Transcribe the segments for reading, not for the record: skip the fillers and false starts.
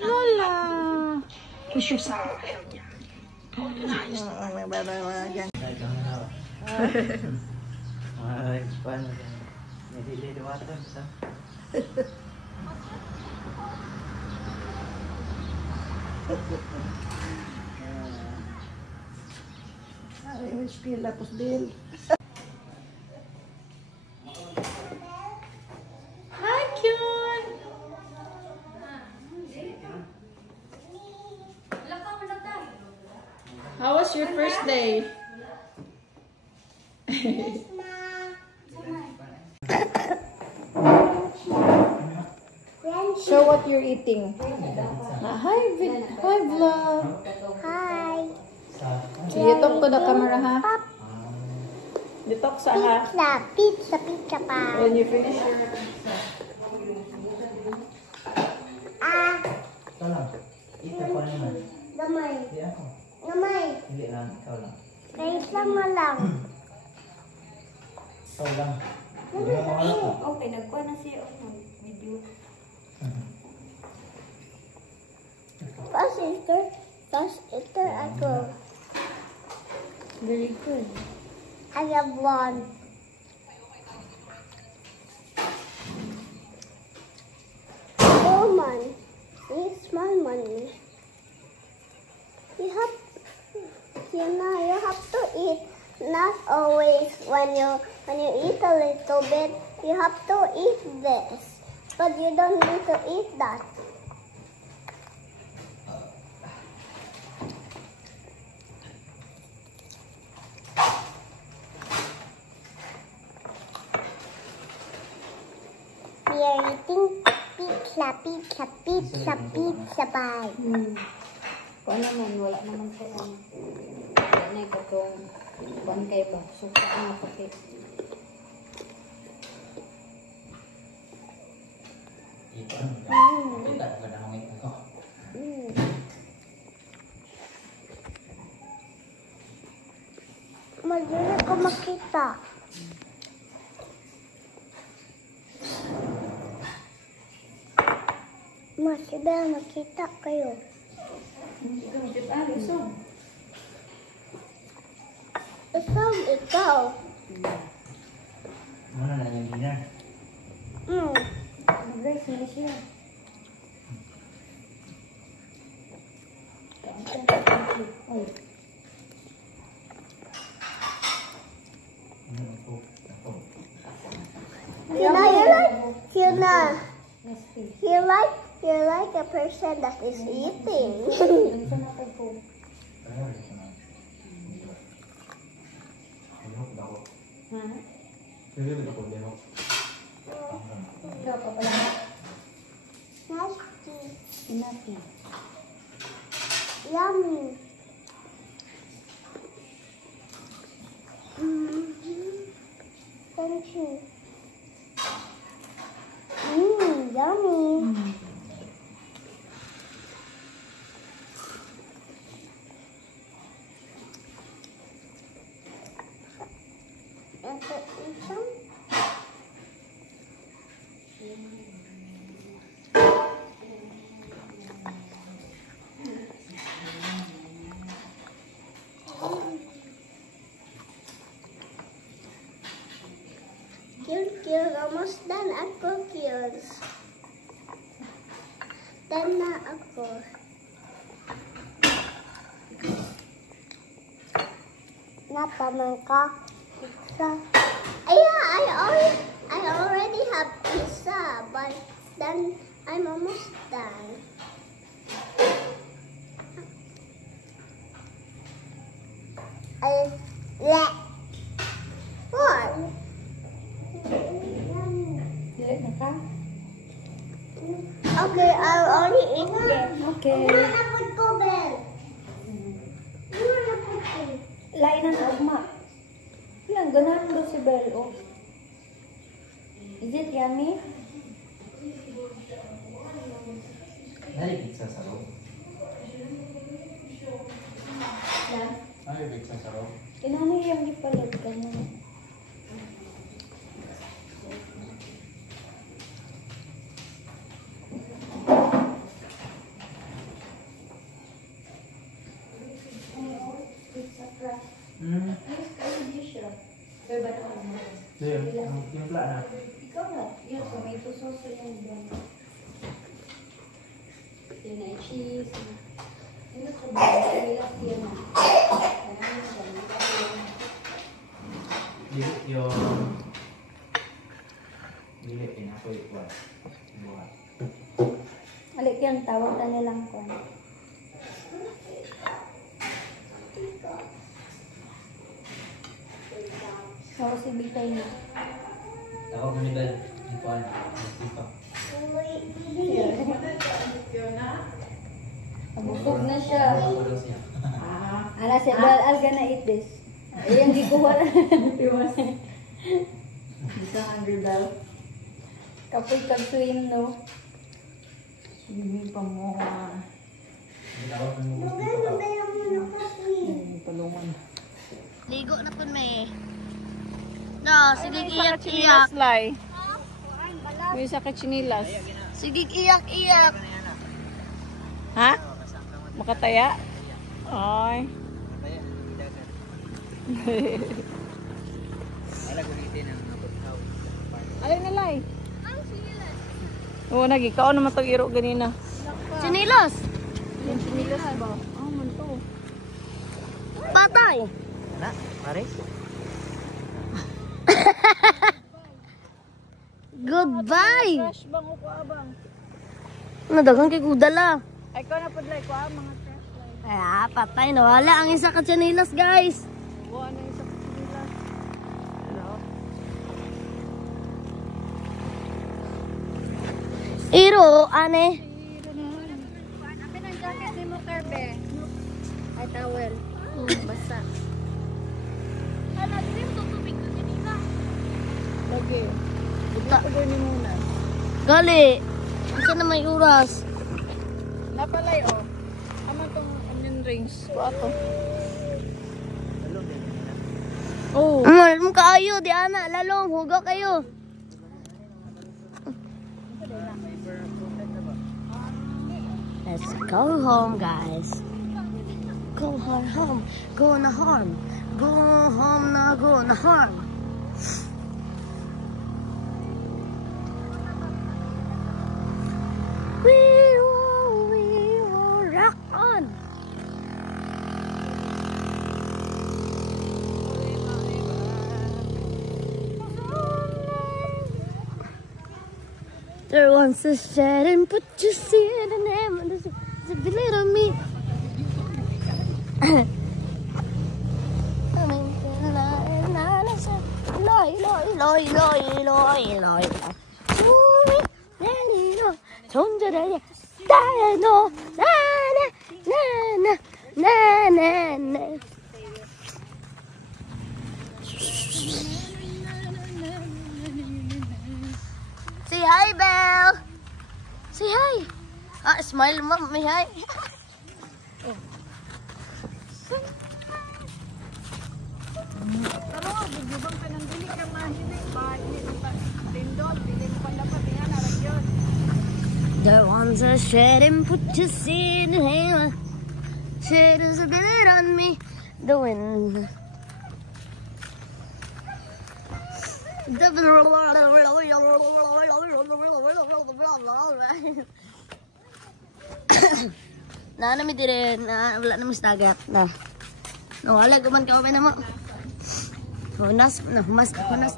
Lola. Issue sa health niya. Ay, paano? Nililid water. Ay, mas pila pos Bill. Hi, Kyun! How was your first day? Show what you're eating. Hi, vlog. Hi. You talk to the camera, ha? You talk sa ha? Pizza pa. When you finish your... Ikaw lang. Ito ko naman. Gamay. Hindi ako. Gamay. Hindi lang. Ikaw lang. Kahit lang lang. Ikaw lang. Hindi mo makalap mo. Okay, nagkuha na siya ng video. Faster ako. Very good. I have one. Small man. Small money. You have to eat. Not always when you eat a little bit. You have to eat this, but you don't need to eat that. We are eating pizza pie. Kung naman, wala naman sa wala na itong buwan kayo ba? Suka na pati. Ito. Kita ko na ng ito. Madali ko makita. Masibel, makita kayo. Isang ikaw. Ano na yung dinner? Mag-rice na siya. You're like a person that is eating. Nasty. Yummy. Thank you. Yummy. Cute, almost done ako, cute. Done na ako. Natamang ka? Pizza. I already have pizza, but then I'm almost done. What? Dilit na ka? Okay, I'll only eat this. Okay. Lain na na, Ugma. Ilang ganahan daw si Belle, oh. Is it yummy? Dali pizza sa loob. Yan. Dali pizza sa loob. Inano yung gipalad ka mo? Yung timpla na. Ikaw na. Yun, tomato sauce yan dyan. Yun na, cheese. Yun na, sabihin yan na. Yung dili pinakoy ko. Buhat. Alik yan, tawag na nilang ko. So, si Bitay na. Tawag mo ni Bel. Yung kuhan. Dito. Nabusog na siya. Ako daw siya. Ala siya, well, I'll gonna eat this. Ayan, di ko wala. Bisa hungry bell. Kapoy kag-swim, no? Hindi pa mo. Tawag mo mo. Palungan. Ligo na po may. No, sige iyak-iyak. Lai. May isa ka chinilas. Sige iyak-iyak. Ha? Makataya? Ay. Alay na lay. Oo, nagikaon naman itong iro ganina. Chinilas. Yung chinilas ba? Ah, man to. Patay. Na, pare. Goodbye. Trash bang o kuabang? Nadagang kay kudala. Ay, ikaw na po dlay. Kuha mga trash light. Ay, patay na. Wala ang isa ka chinilas, guys. Buwan na isa ka chinilas. Hello? Iro, ane. Akin ang jacket ni mo, Kerbe. Ay, towel. Basta. Lagi. Buta. Pagay ni muna. Gali. Isa na may oras. Napalay, oh. Ama tong onion rings. Kuha to. Oh. Mo kaayo, di ana. Lalong, hugo kayo. Let's go home, guys. Go home. Go na home. Go home na go na home. We will rock on. There once a shed and put your seed in him and there's a bit of me. 손절하냐 나야너 나나나나나나 Say hi, Belle. Say hi. Ah, smile, mom. May hi. Pero, bubang ka ng dili ka mahilig. Mahilig pa. Tindol. Dili mo pa dapat. Yan, arag yun. There once a shed and put your seed in him. Shed is a bit on me. The wind. Na mi dire na wala na mistagat na. No wala guman ka na mo. Hunas na humas hunas.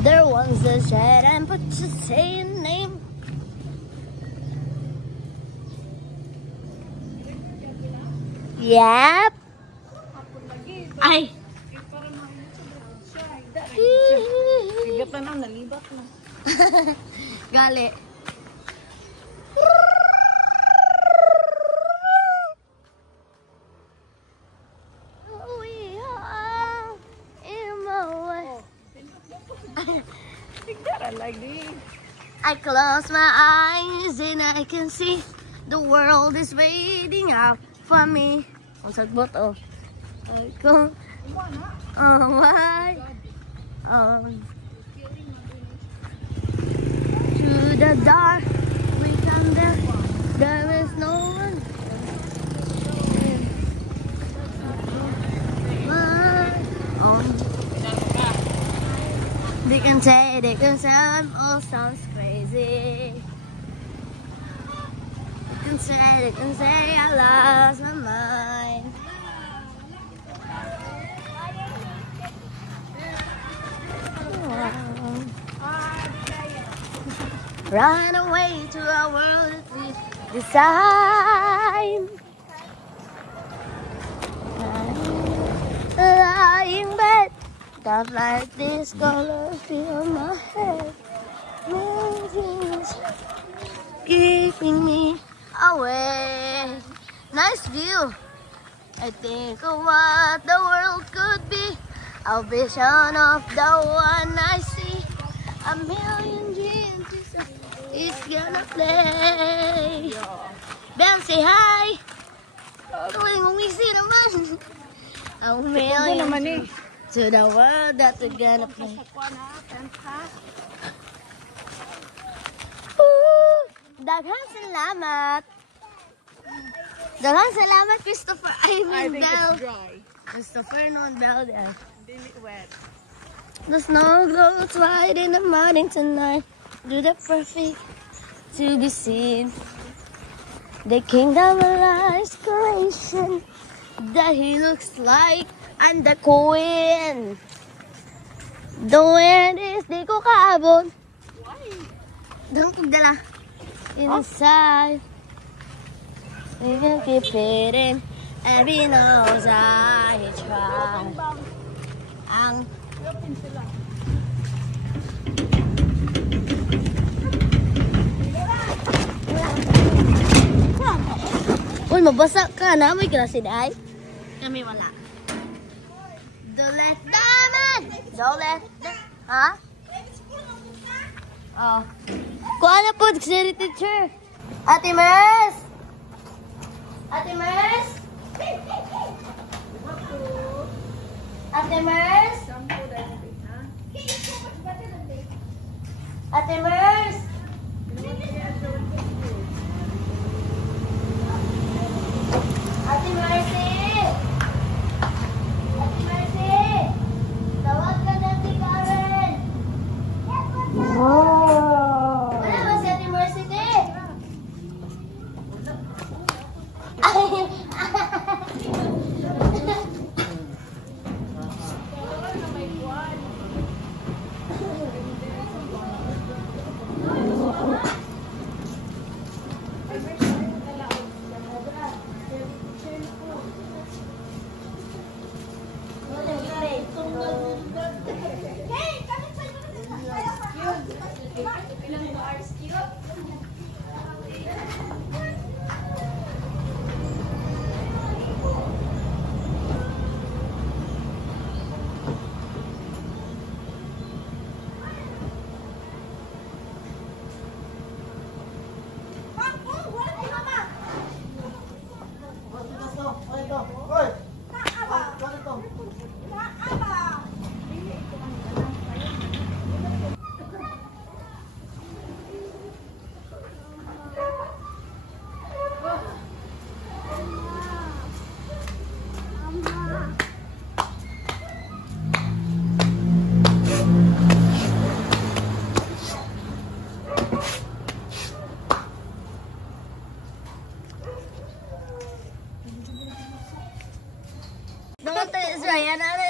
There was a shed and put your saying name. Yep. Ay. Sigat na nalibat na. Gali. Tigdara like this. I close my eyes and I can see the world is waiting out for me. Ang sagbot, oh. I go, oh my, through the dark, we come there is no one. They can say I'm all sounds crazy. They can say I lost my mind. Run away to a world that we design. Lying bed, got like this color fill my head. Nothing's keeping me away. Nice view. I think of what the world could be. A vision of the one I see. A million dreams is gonna play. Ben, say hi. Tuwing umisi naman. A million to the world that we're gonna play. Daghang salamat. Daghang salamat, Christopher. I think Bell. It's dry. Christopher and Bell there. Dili wet. The snow glows white in the morning tonight. Do the perfect to be seen. The kingdom of God's creation. That he looks like I'm the queen. The wind is di ko kaabot. Why? Dahang pagdala. Inside. We can keep it in. Every knows I try. Ang uy, mabasa ka na. May klase dahil. Kami wala. Don't let them in. Don't let them. Ha? Oh. Kung ano po, si teacher. Ate Mers! Ate Mers! Ate Mers! Ate Mers! Ate Mercy! Ate Mercy! Tawag ka na si Karen! Wala ba si Ate Mercy, te?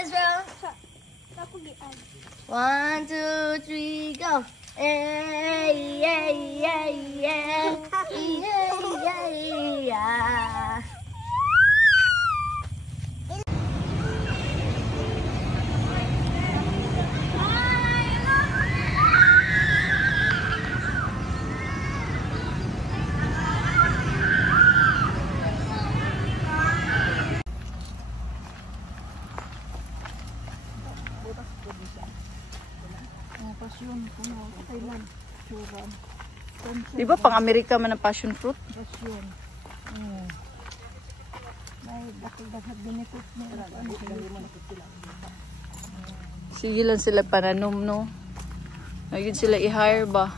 Israel. 1, 2, 3, go. Hey, yeah, yeah, yeah. Yeah, yeah, yeah. Pasyon, puno, Thailand. itsura. Di ba pang Amerika man ang passion fruit? Pasyon. May dakil-dakil benefit nila. Sige lang sila pananom, no? Ayun sila i-hire ba?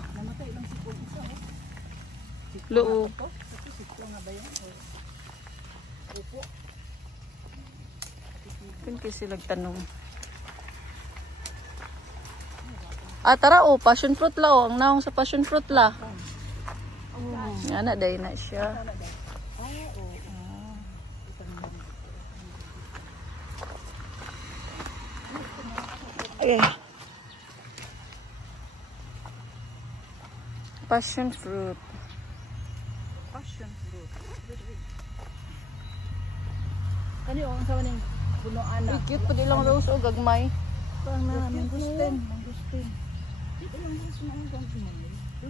Loo. Kung kasi sila tanong. Ah, tara oh, passion fruit la oh. Ang naong sa passion fruit la. Yan na, dahil na siya. Okay. Passion fruit. Passion fruit. Kani ang sa maning punuan na. Ay, cute pa lang rose o gagmay. Pang na mangustin.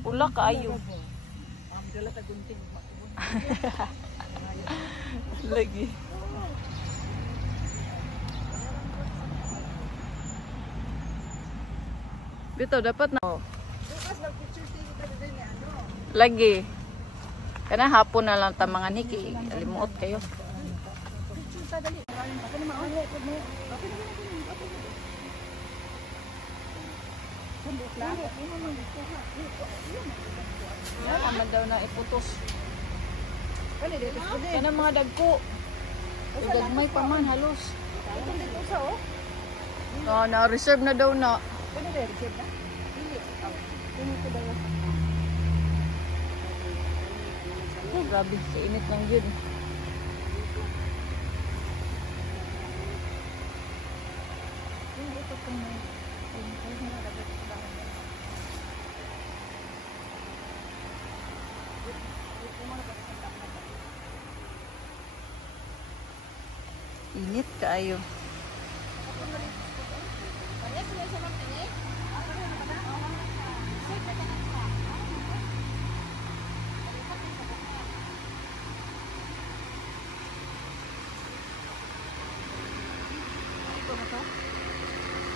Pula kaayo. Ang dala ta gunting. Lagi. Bito, dapat na. Lagi. Kana hapon na lang ta mga niki. Alimuot kayo. Naman daw na iputos. Kana mga dagko. Dagmay pa man halos. Na-reserve na daw na. Oh, grabe, kainit lang yun. Init kaayo.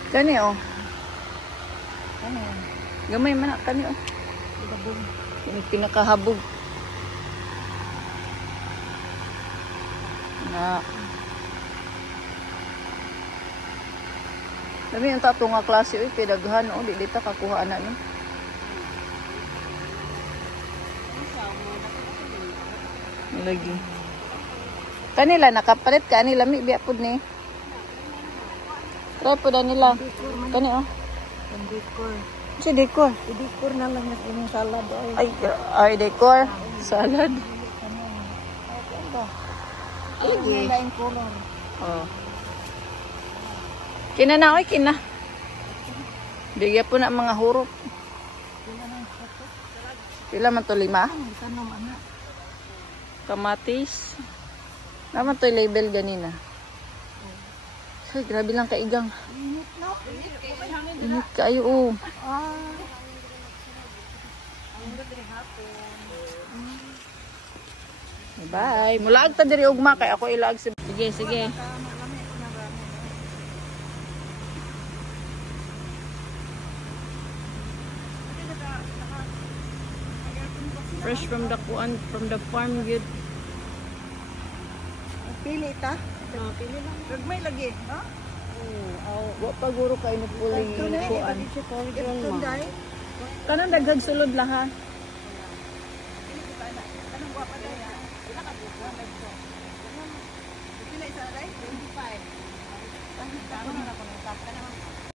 Kani oh. Gamay man na kani oh. Kini pinakahabog. Na. Dami ang tato nga klase oy pedaghan oh di dita kakuha na ni. Lagi. Kanila nakapalit ka nila mi biya pud ni. Try po na nila. Kani oh. Decor. Si decor. I-decor na lang na yung salad. Ay decor. Salad. Lagi. Lain color. Oh. Kina na oy, kina. Bigyan po na mga hurot. Pila man to 5? Kamatis. Naman to yung label ganina. Ay, grabe lang kaigang. Init kayo, oh. Bye. Mulaag ta diri ugma kay ako ilaag si. Sige, sige. Fresh from the kuan, from the farm good. Pili ta? Pili lang. Gagmay lagi, ha? Wa pa guro kay mo puli kuan. Kanang daghag sulod la ha. Pila isa ray? 25. Tama na ko ng tap ka na.